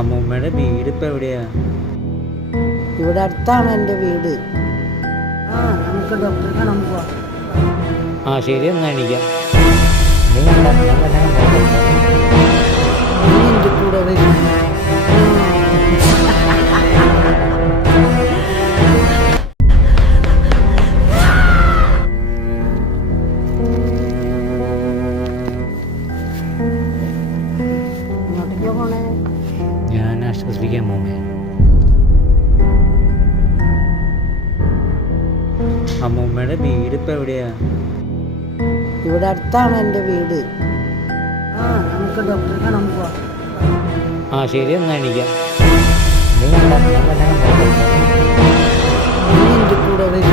അമ്മൂമ്മയുടെ വീട് ഇപ്പം എവിടെയാ? ഇവിടെ അടുത്താണ് എൻ്റെ വീട്. നമുക്ക് ഡോക്ടറെ കാണാൻ പോവാം. ആ ശരി, എന്നാ എണീക്കാം. നീ എൻ്റെ കൂടെ വരും. ഇങ്ങോട്ടേക്കോ പോണേ? ഞാൻ ആശ്വസിപ്പിക്കാൻ അമ്മൂമ്മ. അമ്മൂമ്മയുടെ വീട് ഇപ്പം എവിടെയാ? ഇവിടെ അടുത്താണ് എൻ്റെ വീട്. നമുക്ക് ഡോക്ടറെ കാണാൻ പോവാം. ആ ശരി, എന്നാ എണീക്കാം. നീ എൻ്റെ കൂടെ വരും.